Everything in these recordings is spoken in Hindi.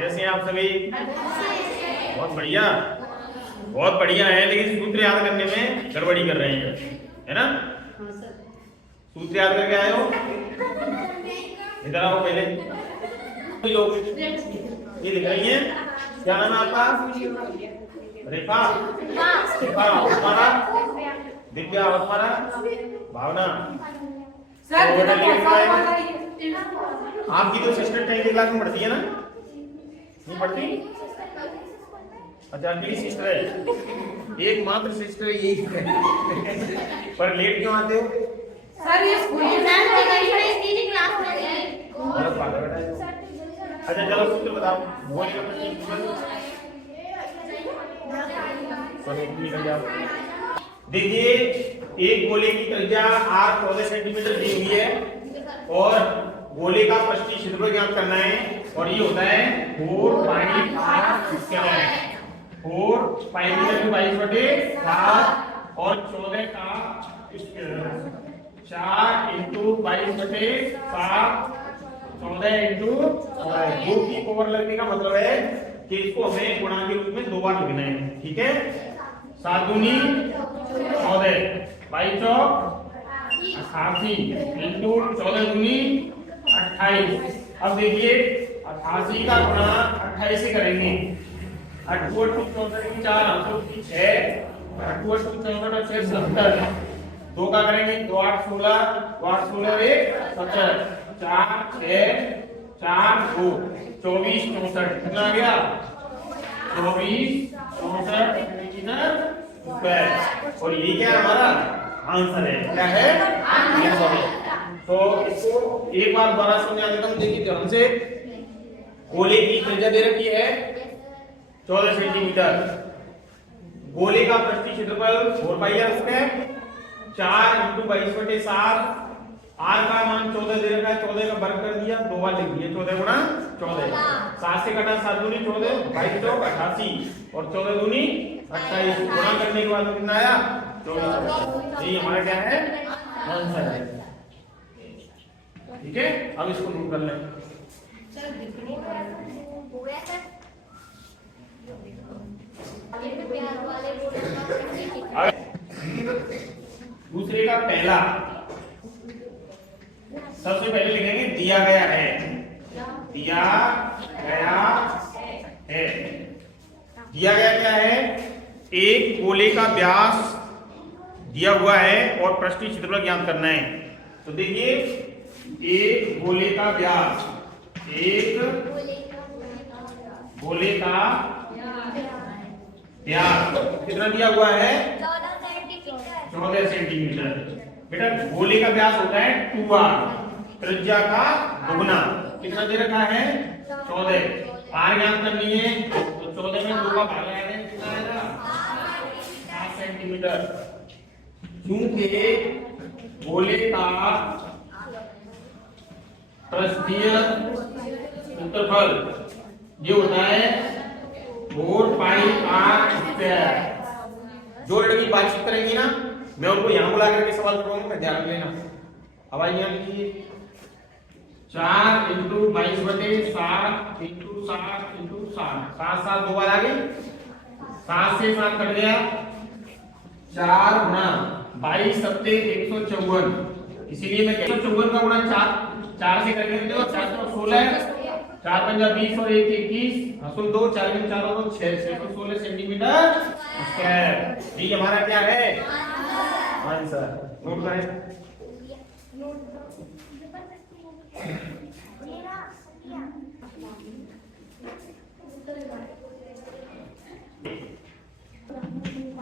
कैसे हैं आप सभी? बहुत बढ़िया, बहुत बढ़िया है। लेकिन सूत्र याद करने में गड़बड़ी कर रहे हैं, है ना? सूत्र याद करके आए हो? इधर आओ पहले। लोग ये लिख रही हैं, क्या नाम है आपका? रेखा, तुम्हारा? दिव्या, और तुम्हारा? भावना। आपकी तो सिस्टर 10th क्लास में पढ़ती है ना? नहीं पढ़ती? अच्छा, अकेली सिस्टर है, एकमात्र सिस्टर यही है। पर लेट क्यों आते हो? सर ये स्कूल में क्लास में अच्छा चलो सूत्र बताओ। देखिए, एक गोले की त्रिज्या r 14 सेंटीमीटर दी हुई है और गोले का पृष्ठीय क्षेत्रफल ज्ञात करना है और ये होता है 4 पाई r स्क्वायर। 4 पाई मीटर 22/7 और 14 का स्क्वायर। 4 × 22/7 14 × 2 की पावर लगने का मतलब है कि इसको हमें गुणा के रूप में 2 बार लिखना है। ठीक है, 7 दूनी 14, 22 चौक 88 इंटू 14 दूनी 28। अब देखिए 88 का गुणा 28 से करेंगे। 8 × 14 की 4 8 6 8 × 14 6 70। 2 का करेंगे 2 8 16 2 8 16 1 70 4 6 4 2 24 64 कितना आ गया? 24 64 सेंटीमीटर स्क्वायर। और ये क्या है हमारा आंसर है। क्या है? आंसर है। तो इसको एक बार दोबारा समझा देता हूं। देखिए ध्यान से, गोले की त्रिज्या दे रखी है 14 सेंटीमीटर। गोले का पृष्ठीय क्षेत्रफल 4 पाई r स्क्वायर। 4 × 22/7 r का मान 14 दे रखा है, 14 का वर्ग कर दिया, 2 बार लिख दिया। 14 × 14 7 से कटा 7 दूनी 14 22 चौक 88 और 14 दूनी 28। गुणा करने के बाद कितना आया? 24। यही हमारा क्या है? आंसर है। ठीक है, अब इसको नोट कर लें। दूसरे का पहला, सबसे पहले लिखेंगे दिया गया है। दिया गया है। दिया गया क्या है? एक गोले का व्यास दिया हुआ है और पृष्ठीय क्षेत्रफल ज्ञात करना है। तो देखिए, एक गोले का व्यास, एक गोले का व्यास कितना दिया हुआ है? 14 सेंटीमीटर। बेटा गोले का व्यास होता है 2r, त्रिज्या का दुगना। कितना दे रखा है? 14। r ज्ञात करनी है तो 14 में 2 का भाग लगाएंगे, कितना आएगा? 7 सेंटीमीटर। क्योंकि गोले का पृष्ठीय क्षेत्रफल ये होता है 4 पाई r स्क्वायर। जो लड़की बातचीत करेंगी ना, मैं उनको यहां बुला करके सवाल करूंगा, ध्यान रख लेना। अब आइए लिखिए 4 × 22/7 × 7 × 7 7 7 2 बार आ गई। 7 से 7 कट गया। 4 × 22 7 154। इसीलिए मैं 154 का गुणा 4 से करेंगे तो 4 × 16 4 × 20 और 1 21 हसुल 2 4 × 4 और 6 616 सेंटीमीटर स्क्वायर। ये हमारा क्या है? आंसर। नोट करें।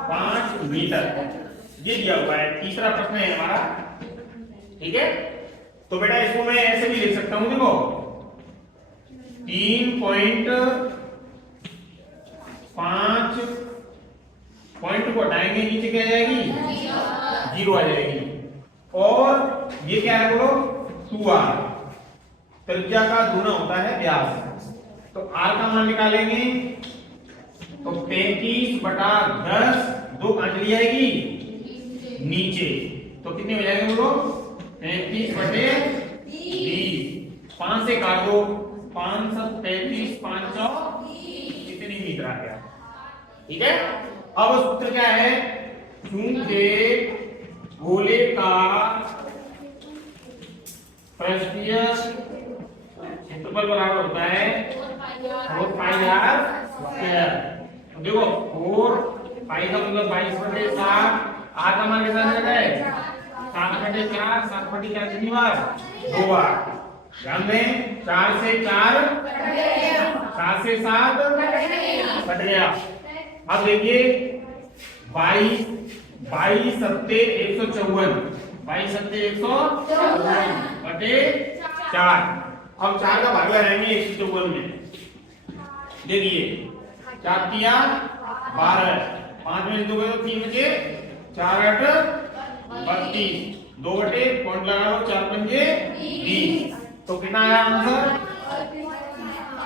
5 मीटर ये दिया हुआ है। तीसरा प्रश्न है हमारा। ठीक है, तो बेटा इसको मैं ऐसे भी लिख सकता हूं। देखो 3.5 पॉइंट को हटाएंगे, नीचे क्या आ जाएगी? 0 आ जाएगी। और ये क्या है बोलो? 2r। त्रिज्या का दूना होता है व्यास। तो r का मान निकालेंगे तो 35/10 2 कहां चली जाएगी? नीचे। तो कितने हो जाएंगे बोलो? 35/20। 5 से काट दो 533 500 कितनी मीटर आ गया। ठीक है, अब सूत्र क्या है, चूंकि गोले का पृष्ठीय क्षेत्रफल बराबर होता है 4 पाई आर स्क्वायर। देखो 4 पाई का मतलब 22/7, आर का मान कितना रहेगा 7/4, 7/4 कितनी बार 2 बार। ध्यान दें 4 से 4 7 से 7 कट गया। अब देखिए 22 22 सत्ते 154, 22 सत्ते 154 बटे 4। अब 4 का भाग लगाएंगे 154 में। देखिए 4 तिया 12, 5 में 2 तो 3 बचे 4 8 32, 2 बटे पॉइंट लगा लो 4 पंजे 20। तो कितना आया आंसर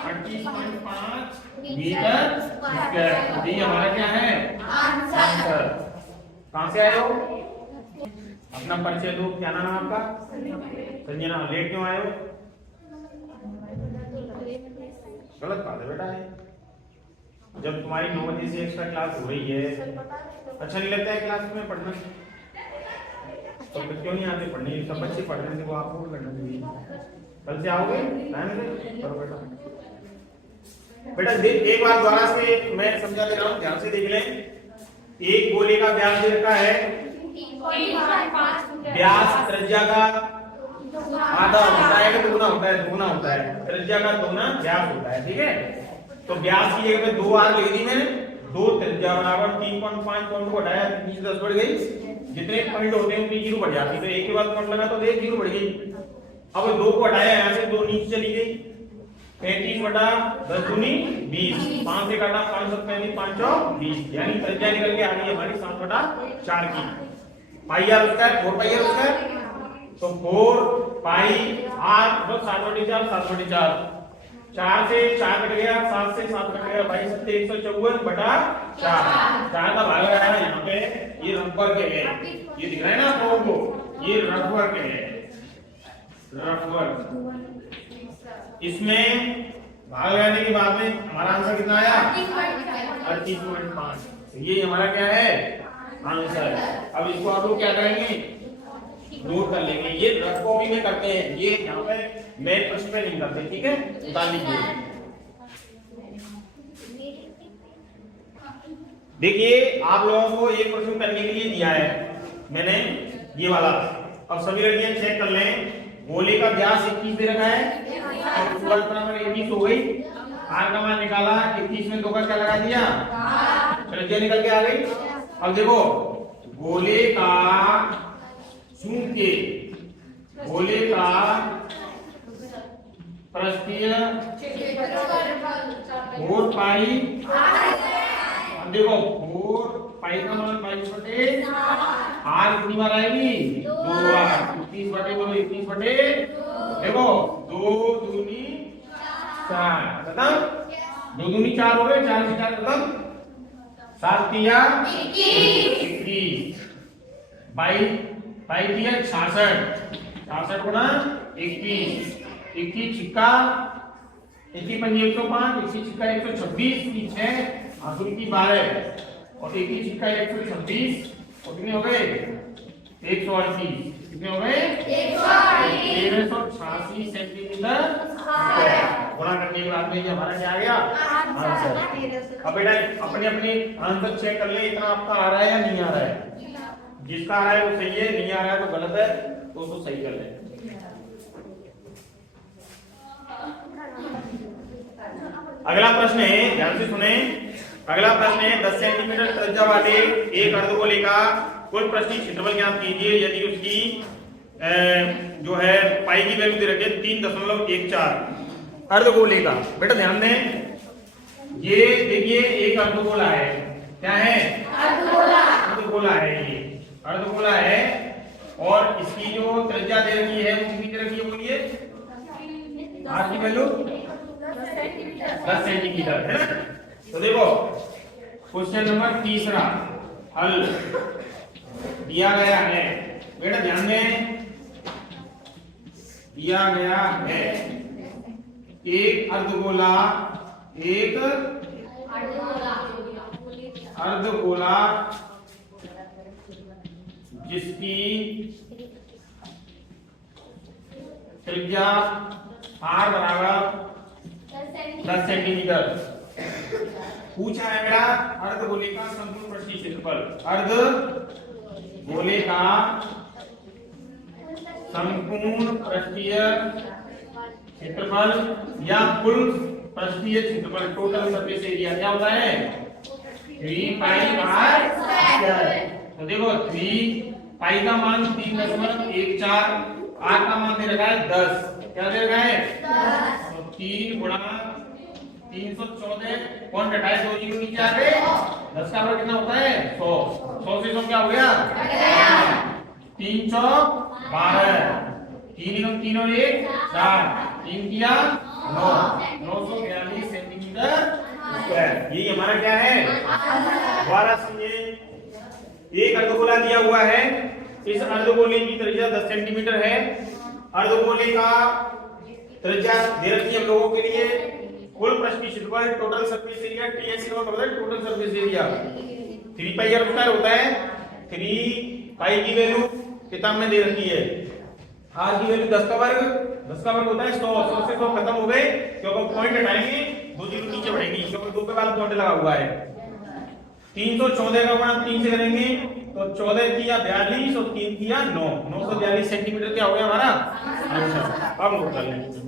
38.5 मीटर स्क्वायर। ये हमारा क्या है आंसर। कहां से आए हो, अपना परिचय दो, क्या नाम है आपका? संजना। लेट क्यों आए हो? गलत बात है बेटा है, जब तुम्हारी 9 बजे से एक्स्ट्रा क्लास हो रही है, अच्छा नहीं लगता है क्लास में पढ़ना, तो फिर क्यों नहीं आते पढ़ने? सब बच्चे पढ़ रहे थे, वो आपको भी करना चाहिए। कल से आओगे टाइम से करो बेटा। बेटा एक बार दोबारा से मैं समझा दे रहा हूँ, ध्यान से देख लें। एक गोले का व्यास दे रखा है, व्यास त्रिज्या का आधा होता है कि दुगुना होता है? दुगुना होता है। त्रिज्या का दुगुना व्यास होता है। ठीक है, तो व्यास की जगह पे 2 आर लिख दी मैंने, 2 त्रिज्या बराबर 3.5 पॉइंट को हटाया, नीचे 10 बढ़ गई। जितने पॉइंट होते हैं उतनी 0 बढ़ जाती, तो एक के बाद पॉइंट लगा तो 1 0 बढ़ गई। अब 2 को हटाया, यहाँ से 2 नीचे चली गई, 35 बटा 10 दूनी 20, 5 से काटा 5 7 520, यानी त्रिज्या निकल के आ गई हमारी 7/4 की। Pi r square 4 pi r square, तो 4 पाई आर मतलब 7/4 7/4, 4 से 4 कट गया, 7 से 7 कट गया, 22 सत्ते 154 बटा 4। 4 का भाग लगाया यहाँ पे, ये रफर के है, ये दिख रहा है ना आप लोगों को, ये रफर के है, रफर। इसमें भाग लगाने के बाद में हमारा आंसर कितना आया 38.5। ये हमारा क्या है आंसर। अब इसको आप लोग क्या करेंगे, नोट कर लेंगे। ये रफ कॉपी में करते हैं, ये यहाँ पे मैं प्रश्न पे नहीं करते। ठीक है, उतार लीजिए। देखिए आप लोगों को एक प्रश्न करने के लिए दिया है मैंने, ये वाला। अब सभी लड़कियां चेक कर लें, गोले का व्यास 21 दे रखा है, और 21 हो गई। आर का मान निकाला, 21 में 2 का क्या लगा दिया, त्रिज्या निकल के आ गई। अब देखो गोले का, चूंकि गोले का पृष्ठीय 4 पाई, देखो 4 पाई का मान 22 बटे आर कितनी बार आएगी 2 बार, 21 बटे बोलो 21 बटे, देखो 2 दूनी 4 खत्म, 2 दूनी 4 हो गए, 4 से 4 खत्म, 7 तिया 21, 22 तिया 66, 66 गुना 21, 21 छिक्का 21 पंजी 105, 21 छिक्का 126 की 6 आंसुल की 12, और 21 छिक्का 126, और कितने हो गए 138, कितने हो गए 1386 सेंटीमीटर गुणा करने के बाद में ये हमारा क्या आ गया आंसर। अब बेटा अपने अपने आंसर चेक कर ले, इतना आपका आ रहा है या नहीं आ रहा है? जिसका आ रहा है वो सही है, नहीं आ रहा है तो गलत है, तो उसको सही कर ले। अगला प्रश्न है, ध्यान से सुने। अगला प्रश्न है 10 सेंटीमीटर त्रिज्या वाले एक अर्धगोले का कुल पृष्ठीय क्षेत्रफल ज्ञात कीजिए यदि उसकी जो है पाई की वैल्यू दे रखे 3.14 अर्धगोले का। बेटा ध्यान दें, ये देखिए एक अर्धगोला है, क्या है अर्धगोला है, ये अर्धगोला है, और इसकी जो त्रिज्या दे रखी है वो कितनी दे रखी है, बोलिए आर की वैल्यू 10 सेंटीमीटर है ना। तो देखो क्वेश्चन नंबर 3 हल दिया गया है, बेटा ध्यान दें, दिया गया है एक अर्धगोला जिसकी त्रिज्या r बराबर 10 सेंटीमीटर। पूछा है मेरा अर्धगोले का संपूर्ण पृष्ठीय क्षेत्रफल। अर्धगोले का संपूर्ण पृष्ठीय क्षेत्रफल या कुल पृष्ठीय क्षेत्रफल, टोटल सरफेस एरिया क्या होता है 3 पाई r²। तो देखो 3 पाई का मान 3.14, r का मान दे रखा है 10। क्या दे रखा है 10। तो 3 गुणा 314, कौन घटाए 2 जीरो नीचे आ गए, 10 का बराबर कितना होता है 100। 100 से 100 क्या हो गया 3 चौक 12, 3 3 और 1 4, 3 किया 9, 942 सेंटीमीटर स्क्वायर। ये हमारा क्या है दोबारा समझे। एक अर्धगोला दिया हुआ है, इस अर्धगोले की त्रिज्या 10 सेंटीमीटर है। अर्धगोले का त्रिज्या दे रखी है हम लोगों के लिए, कुल पृष्ठीय क्षेत्रफल टोटल सरफेस एरिया टीएससी का मतलब टोटल सरफेस एरिया 3 पाई r स्क्वायर होता है। 3 पाई की वैल्यू किताब में दे रखी है, r की वैल्यू 10 का वर्ग होता है 100। 100 से 100 खत्म हो गए क्योंकि पॉइंट हटाएंगे 2 जीरो नीचे बढ़ेगी क्योंकि 2 के बाद पॉइंट लगा हुआ है। 314 का गुणा 3 से करेंगे तो 14 किया 42 और 3 किया 9, 942 सेंटीमीटर क्या हो गया हमारा। अच्छा अब नोट कर लेंगे।